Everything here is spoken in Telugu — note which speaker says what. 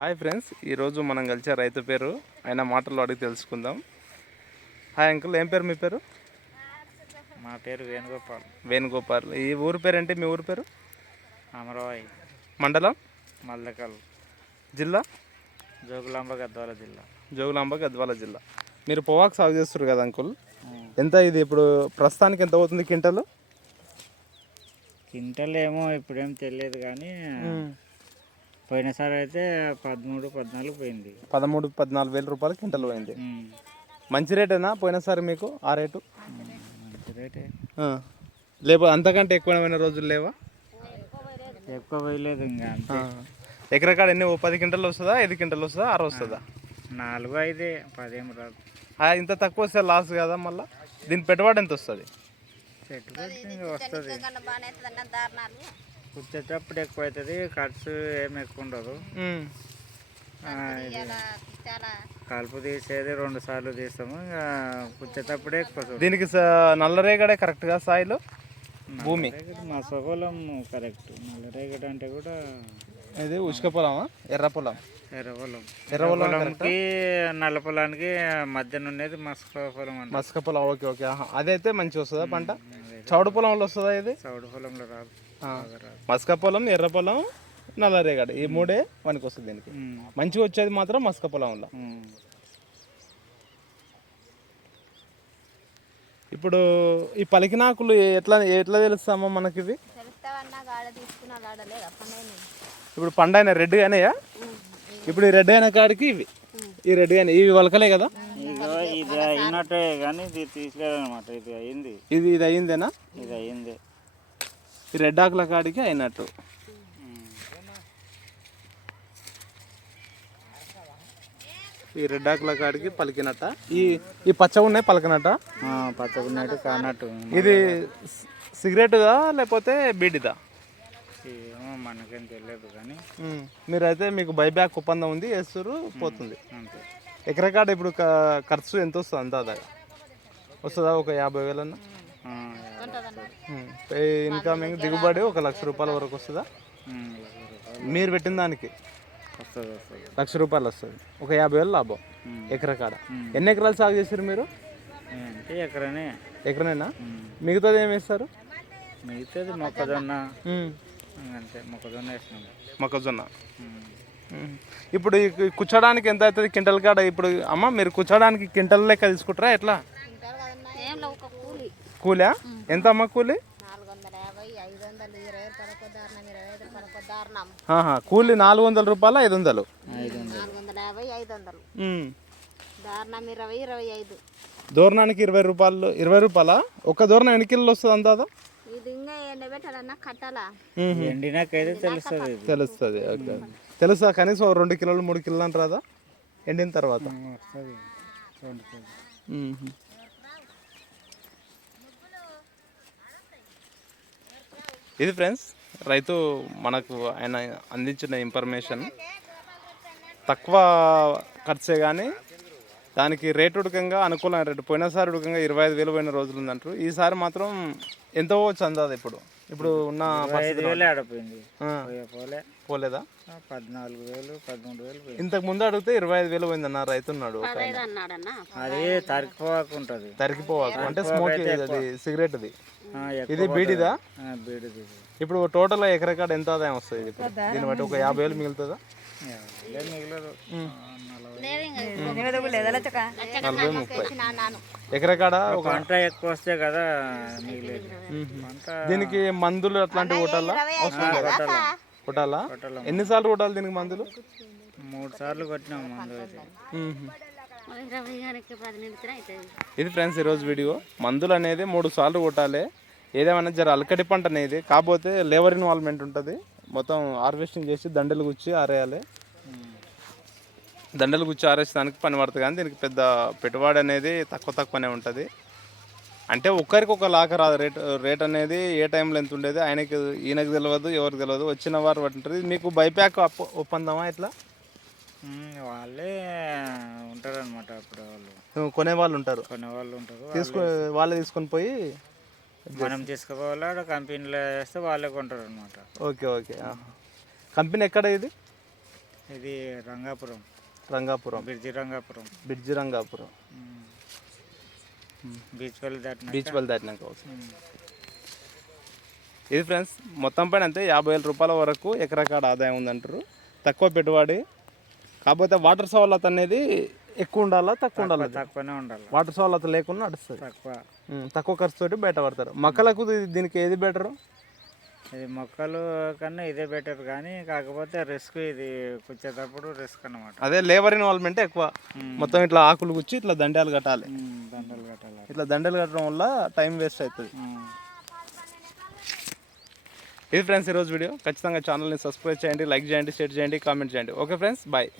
Speaker 1: హాయ్ ఫ్రెండ్స్ ఈరోజు మనం కలిసే రైతు పేరు ఆయన మాటల్లో అడిగి తెలుసుకుందాం. హాయ్ అంకుల్ ఏం పేరు మీ పేరు?
Speaker 2: మా పేరు వేణుగోపాల్.
Speaker 1: వేణుగోపాల్. ఈ ఊరు పేరు ఏంటి మీ ఊరు పేరు?
Speaker 2: అమరవాయి
Speaker 1: మండలం?
Speaker 2: మల్దకల్
Speaker 1: జిల్లా?
Speaker 2: జోగులాంబ గద్వాల జిల్లా.
Speaker 1: జోగులాంబ గద్వాల జిల్లా. మీరు పొగాకు సాగు చేస్తారు కదా అంకుల్? ఎంత ఇది ఇప్పుడు ప్రస్తుతానికి ఎంత అవుతుంది క్వింటల్
Speaker 2: క్వింటల్ ఏమో ఇప్పుడేం తెలియదు కానీ పోయినసారి అయితే పదమూడు పద్నాలుగు పోయింది.
Speaker 1: పదమూడు పద్నాలుగు వేల రూపాయలు క్వింటల్ పోయింది. మంచి రేటేనా పోయినసారి మీకు ఆ రేటు?
Speaker 2: మంచి రేటే.
Speaker 1: ఆ. లేకపోతే అంతకంటే ఎక్కువైన రోజులు లేవా?
Speaker 2: ఎక్కువ పోయలేదు ఇంకా
Speaker 1: ఎకరకాడ ఎన్ని ఓ పది క్వింటల్ వస్తుందా ఐదు క్వింటల్ వస్తుందా ఆరు వస్తుందా?
Speaker 2: నాలుగు ఐదే పదేం రాదు.
Speaker 1: ఆ, ఇంత తక్కువ వస్తే లాస్ కదా మళ్ళీ? దీని పెట్టుబడి ఎంత వస్తుంది?
Speaker 2: పెట్టుబడి వస్తుంది. కూర్చేటప్పుడు ఎక్కువ అవుతుంది ఖర్చు ఏమి ఎక్కువ ఉండదు ఆ, ఇది కలుపు తీసేది రెండు సార్లు తీస్తాము ఇంకా కూర్చేటప్పుడే ఎక్కువ.
Speaker 1: దీనికి స- నల్లరేగడే కరెక్ట్గా సాయిలు? భూమి.
Speaker 2: మా స్వగోళం కరెక్ట్ నల్లరేగడి అంటే కూడా
Speaker 1: ఇది ఉష్క పొలమా? ఎర్ర పొలం?
Speaker 2: ఎర్రపొలం
Speaker 1: ఎర్ర పొలం
Speaker 2: పొలంకి నల్ల పొలానికి మధ్యన ఉండేది మస్క పొలం అంట.
Speaker 1: మసక పొలం ఓకే ఓకే. అదైతే మంచిగా వస్తుందా పంట? చౌడు పొలంలో వస్తుందా ఇది?
Speaker 2: చౌడు పొలంలో రాదు.
Speaker 1: మసక పొలం ఎర్ర పొలం నల్లరేగడి. ఈ మూడే పనికి వస్తుంది దీనికి మంచిగా వచ్చేది మాత్రం మసక పొలంలో. ఇప్పుడు ఈ పలికినాకులు ఎట్లా ఎట్లా తెలుస్తామో మనకి ఇవి ఇప్పుడు పండైన రెడ్ అయినాయా? ఇప్పుడు ఈ రెడ్ అయిన కాడికి ఇవి. ఈ రెడ్ అయిన ఇవి వలకలే కదా?
Speaker 2: ఇది అయినట్టే కానీ ఇది తీసుకోలేదన్నమాట ఇది అయింది.
Speaker 1: ఇది ఇది అయిందేనా?
Speaker 2: ఇది అయింది.
Speaker 1: ఈ రెడ్ ఆకుల కాడికి అయినట్టు. ఈ రెడ్ ఆకుల కాడికి పలికినట్ట? ఈ ఈ పచ్చ ఉన్నాయి పలకనట్ట?
Speaker 2: పచ్చకున్నట్టు కానట్టు.
Speaker 1: ఇది సిగరెట్దా లేకపోతే బీడిదా?
Speaker 2: ఏమో మనకేం తెలియదు కానీ.
Speaker 1: మీరైతే మీకు బైబ్యాక్ ఒప్పందం ఉంది వేస్తారు పోతుంది.
Speaker 2: అంతే.
Speaker 1: ఎకరకాడ ఇప్పుడు ఖర్చు ఎంత వస్తుంది అందాదా వస్తుందా ఒక యాభై వేలన్నా? ఇన్కమింగ్ దిగుబడి ఒక లక్ష రూపాయల వరకు వస్తుందా? మీరు పెట్టిన దానికి?
Speaker 2: వస్తుంది వస్తుంది.
Speaker 1: లక్ష రూపాయలు వస్తుంది. ఒక యాభై వేలు లాభం
Speaker 2: ఉమ్.
Speaker 1: ఎకరకాడ.
Speaker 2: ఉమ్.
Speaker 1: ఎన్ని ఎకరాలు సాగు చేశారు మీరు?
Speaker 2: ఎకరనే?
Speaker 1: ఎకరనేనా. మిగతాది ఏమి వేస్తారు?
Speaker 2: మిగతాది మొక్కజొన్న. అంతే మొక్కజొన్న వేసినాం.
Speaker 1: మొక్కజొన్న. ఇప్పుడు ఈ కు- కుచ్చడానికి ఎంత అవుతుంది? క్వింటల్ కాడ ఇప్పుడు అమ్మ మీరు కుచ్చడానికి క్వింటల్ లెక్క తీసుకుంటారా? ఎట్లా?
Speaker 3: కూలి?
Speaker 1: ఎంత అమ్మ కూలి?
Speaker 3: దారుణం దారుణం
Speaker 1: కూలి నాలుగు వందల రూపాయలు ఐదు వందలు.
Speaker 3: దారుణం
Speaker 1: దూరణానికి ఇరవై రూపాయలు ఇరవై రూపాయలా? ఒక దూరం ఎన్ని కిలోలు వస్తుంది అందాదా
Speaker 2: తెలుస్తుంది
Speaker 1: తెలుసా కనీసం రెండు కిలోలు మూడు కిలోలు అని రాదా ఎండిన తర్వాత
Speaker 2: వస్తుంది రెండు కేజీ
Speaker 1: మ్మ్. ఇది ఫ్రెండ్స్ రైతు మనకు ఆయన అందించిన ఇన్ఫర్మేషన్ తక్కువ ఖర్చే కానీ దానికి రేటు ఉడకంగా అనుకూలమైన రేటు. పోయినసారి ఉడకంగా ఇరవై ఐదు వేలు పోయిన రోజులు ఉందంటారు. ఈసారి మాత్రం ఎంత పోవచ్చు అందాది ఇప్పుడు. ఇప్పుడు ఉన్న
Speaker 2: ఆడపోయింది.
Speaker 1: పోలేదా?
Speaker 2: పద్నాలుగు వేలు పదమూడు వేలు పోయింది.
Speaker 1: ఇంతకు ముందు అడిగితే ఇరవై ఐదు వేలు పోయిందన్న రైతు ఉన్నాడు ఒక ఆయన.
Speaker 3: అన్నాడన్నా
Speaker 2: అది తరికిపోకుండా
Speaker 1: తరిగిపోవాలి అంటే స్మోక్ అది సిగరెట్ది.
Speaker 2: ఆ, ఎక్కువ
Speaker 1: ఇది బీడిదా?
Speaker 2: ఆ, బీడిది.
Speaker 1: ఇప్పుడు టోటల్ ఎకరకాడ ఎంత ఆదాయం వస్తుంది? దీన్ని బట్టి ఒక యాభై వేలు మిగులుతుందా? ఎకరకాడ ఒక
Speaker 2: పంట ఎక్కువ వస్తే కదా
Speaker 1: దీనికి మందులు అట్లాంటివి కొట్టాలా
Speaker 2: కొట్టాల
Speaker 1: ఎన్నిసార్లు కొట్టాలి దీనికి మందులు?
Speaker 2: మూడు సార్లు కొట్టినాం మందు అయితే
Speaker 1: మ్మ్.
Speaker 3: ఇరవై గారికి పది నిమిషాలు అవుతుంది.
Speaker 1: ఇది ఫ్రెండ్స్ ఈరోజు వీడియో. మందులు అనేది మూడు సార్లు కొట్టాలి. ఏదేమైనా జర అలకటి పంట అనేది కాకపోతే లేబర్ ఇన్వాల్వ్మెంట్ ఉంటుంది. మొత్తం హార్వెస్టింగ్ చేసి దండలు గుచ్చి ఆరేయాలి. దండలు గుచ్చి ఆరేసడానికి పని పడుతుంది కానీ దీనికి పెద్ద పెట్టుబడి అనేది తక్కువ తక్కువనే ఉంటుంది. అంటే ఒక్కరికి ఒక లాక రాదు. రేట్ రేట్ అనేది ఏ టైంలో ఎంత ఉండేది ఆయనకి ఈయనకు తెలియదు ఎవరికి తెలియదు వచ్చిన వారు ఉంటుంది. మీకు బైప్యాక్ అప్ప ఒప్పందమా ఇట్లా
Speaker 2: వాళ్ళే ఉంటారు అనమాట అప్పుడు వాళ్ళు.
Speaker 1: కొనే వాళ్ళు ఉంటారు.
Speaker 2: కొనే వాళ్ళు ఉంటారు.
Speaker 1: తీసుకు వాళ్ళే తీసుకొని పోయి
Speaker 2: మనం తీసుకుపోవాలి కంపెనీలో వేస్తే వాళ్ళే కొంటారు అనమాట
Speaker 1: ఓకే ఓకే కంపెనీ ఎక్కడ ఇది?
Speaker 2: ఇది Rangapuram.
Speaker 1: Rangapuram.
Speaker 2: Bridge Rangapuram.
Speaker 1: Bridge Rangapuram.
Speaker 2: Beach వెళ్ళి దాటిన
Speaker 1: బీచ్ పల్లి దాటినాక. ఇది ఫ్రెండ్స్ మొత్తం పైన అంతే యాభై వేల రూపాయల వరకు ఎకరకాడ ఆదాయం ఉందంటారు. తక్కువ పెట్టుబడి. కాకపోతే వాటర్ సవలత అనేది ఎక్కువ ఉండాలా తక్కువ ఉండాలా?
Speaker 2: తక్కువనే ఉండాలి?
Speaker 1: వాటర్ సవలత లేకుండా నడుస్తుంది.
Speaker 2: తక్కువ.
Speaker 1: తక్కువ ఖర్చుతోటి బయట పడతారు. మొక్కలకు దీనికి ఏది బెటరు
Speaker 2: ఇది మొక్కలు కన్నా ఇదే బెటర్ కానీ కాకపోతే రిస్క్ ఇది కూర్చేటప్పుడు రిస్క్ అన్నమాట.
Speaker 1: అదే లేబర్ ఇన్వాల్వ్మెంట్ ఎక్కువ. మొత్తం ఇట్లా ఆకులు గుచ్చి ఇట్లా దండాలు కట్టాలి.
Speaker 2: దండలు కట్టాలి.
Speaker 1: ఇట్లా దండలు కట్టడం వల్ల టైం వేస్ట్ అవుతుంది. ఇది ఫ్రెండ్స్ ఈరోజు వీడియో ఖచ్చితంగా ఛానల్ని సబ్స్క్రైబ్ చేయండి లైక్ చేయండి షేర్ చేయండి కామెంట్ చేయండి. Okay friends bye